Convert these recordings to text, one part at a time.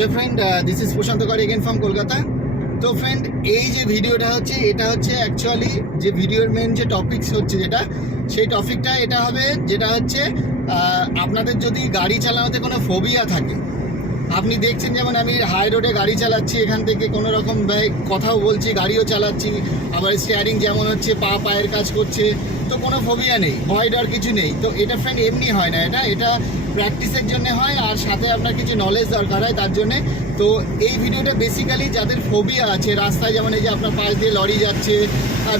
Hello friend, this is প্রশান্ত কর again from Kolkata. তো friend, এই যে ভিডিওটা হচ্ছে এটা হচ্ছে অ্যাকচুয়ালি যে ভিডিওর মেন যে টপিকস হচ্ছে যেটা সেই টপিকটা এটা হবে যেটা হচ্ছে আপনাদের যদি গাড়ি চালানোতে কোনো ফোবিয়া থাকে, আপনি দেখছেন যেমন আমি হাই রোডে গাড়ি চালাচ্ছি, এখান থেকে কোনো রকম কথাও বলছি, গাড়িও চালাচ্ছি, আবার স্টিয়ারিং যেমন হচ্ছে পায়ের কাজ করছে, তো কোনো ফোবিয়া নেই, ভয় ডর কিছু নেই। তো এটা ফ্রেন্ড এমনি হয় না, এটা প্র্যাকটিসের জন্য হয়, আর সাথে আপনার কিছু নলেজ দরকার হয় তার জন্যে। তো এই ভিডিওটা বেসিক্যালি যাদের ফোবিয়া আছে, রাস্তায় যেমন এই যে আপনার পাশ দিয়ে লরি যাচ্ছে,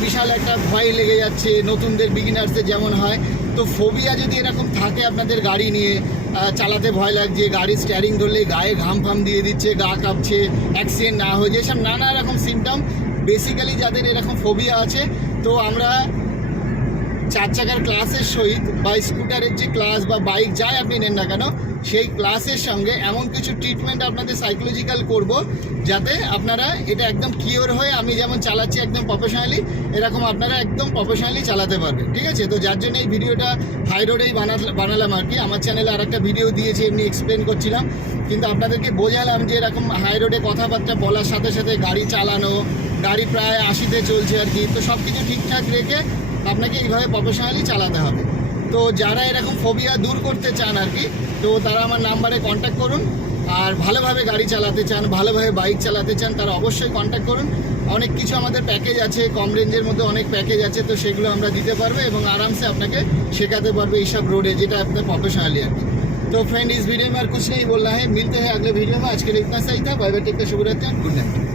বিশাল একটা ভয় লেগে যাচ্ছে, নতুনদের বিগিনার্সদের যেমন হয়, তো ফোবিয়া যদি এরকম থাকে আপনাদের গাড়ি নিয়ে, চালাতে ভয় লাগছে, গাড়ি স্টিয়ারিং ধরলে গায়ে ঘাম ফাম দিয়ে দিচ্ছে, গা কাঁপছে, অ্যাক্সিডেন্ট না হয়ে যায়, সব নানা রকম সিমটম বেসিক্যালি যাদের এরকম ফোবিয়া আছে, তো আমরা 4 চাকার ক্লাসের সহিত বা স্কুটারের যে ক্লাস বা বাইক যাই আপনি নেন না কেন, সেই ক্লাসের সঙ্গে এমন কিছু ট্রিটমেন্ট আপনাদের সাইকোলজিক্যাল করব যাতে আপনারা এটা একদম কিওর হয়ে, আমি যেমন চালাচ্ছি একদম প্রফেশনালি, এরকম আপনারা একদম প্রফেশনালি চালাতে পারবেন। ঠিক আছে? তো যার জন্য এই ভিডিওটা হাই রোডেই বানালাম আর কি। আমার চ্যানেলে আর একটা ভিডিও দিয়েছি, এমনি এক্সপ্লেন করছিলাম, কিন্তু আপনাদেরকে বোঝালাম যে এরকম হাই রোডে কথাবার্তা বলার সাথে সাথে গাড়ি চালানো, গাড়ি প্রায় 80-তে চলছে আর কি, তো সব কিছু ঠিকঠাক রেখে আপনাকে এইভাবে প্রফেশনালি চালাতে হবে। তো যারা এরকম ফোবিয়া দূর করতে চান আর কি, তো তারা আমার নাম্বারে কন্ট্যাক্ট করুন। আর ভালোভাবে গাড়ি চালাতে চান, ভালোভাবে বাইক চালাতে চান, তারা অবশ্যই কন্ট্যাক্ট করুন। অনেক কিছু আমাদের প্যাকেজ আছে, কম রেঞ্জের মধ্যে অনেক প্যাকেজ আছে, তো সেগুলো আমরা দিতে পারবো এবং আরামসে আপনাকে শেখাতে পারবো এইসব রোডে, যেটা আপনার প্রফেশনালি আর কি। तो फ्रेंड, इस वीडियो में और कुछ नहीं बोलना है, मिलते हैं अगले वीडियो में। आज के लिए इतना सही था, बाय बाय, टेक केयर, शुभ रात्रि, गुड नाइट।